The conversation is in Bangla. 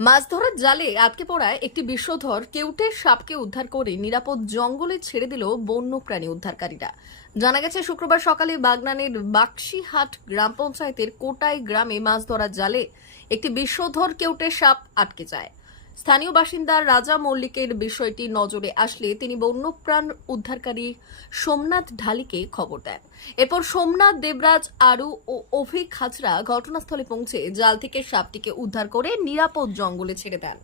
মাছ ধরার জালে আটকে পড়ায় একটি বিষধর কেউটে সাপকে উদ্ধার করে নিরাপদ জঙ্গলে ছেড়ে দিল বন্যপ্রাণী উদ্ধারকারীরা। জানা গেছে, শুক্রবার সকালে বাগনানের বাক্সিহাট গ্রাম পঞ্চায়েতের কোটাই গ্রামে মাছ ধরার জালে একটি বিষধর কেউটে সাপ আটকে যায়। স্থানীয় বাসিন্দা রাজা মল্লিকের বিষয়টি নজরে আসলে তিনি বন্যপ্রাণ উদ্ধারকারী সোমনাথ ঢালিকে খবর দেন। এরপর সোমনাথ, দেবরাজ, আরু ও অভিক হাজরা ঘটনাস্থলে পৌঁছে জাল থেকে সাপটিকে উদ্ধার করে নিরাপদ জঙ্গলে ছেড়ে দেন।